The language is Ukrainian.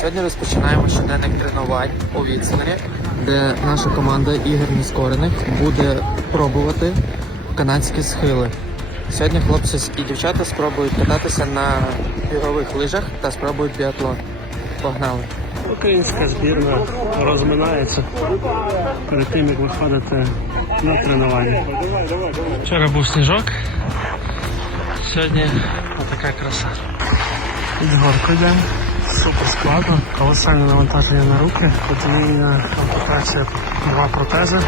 Сьогодні розпочинаємо щоденник тренувань у Віцнері, де наша команда Ігор Нескорених буде пробувати канадські схили. Сьогодні хлопці і дівчата спробують кататися на бігових лижах та спробують біатлон. Погнали! Українська збірна розминається перед тим, як виходити на тренування. Вчора був сніжок, сьогодні отака краса. Під горку йдемо. Супер складно, колосальне навантаження на руки, подвійна ампутація, два протези.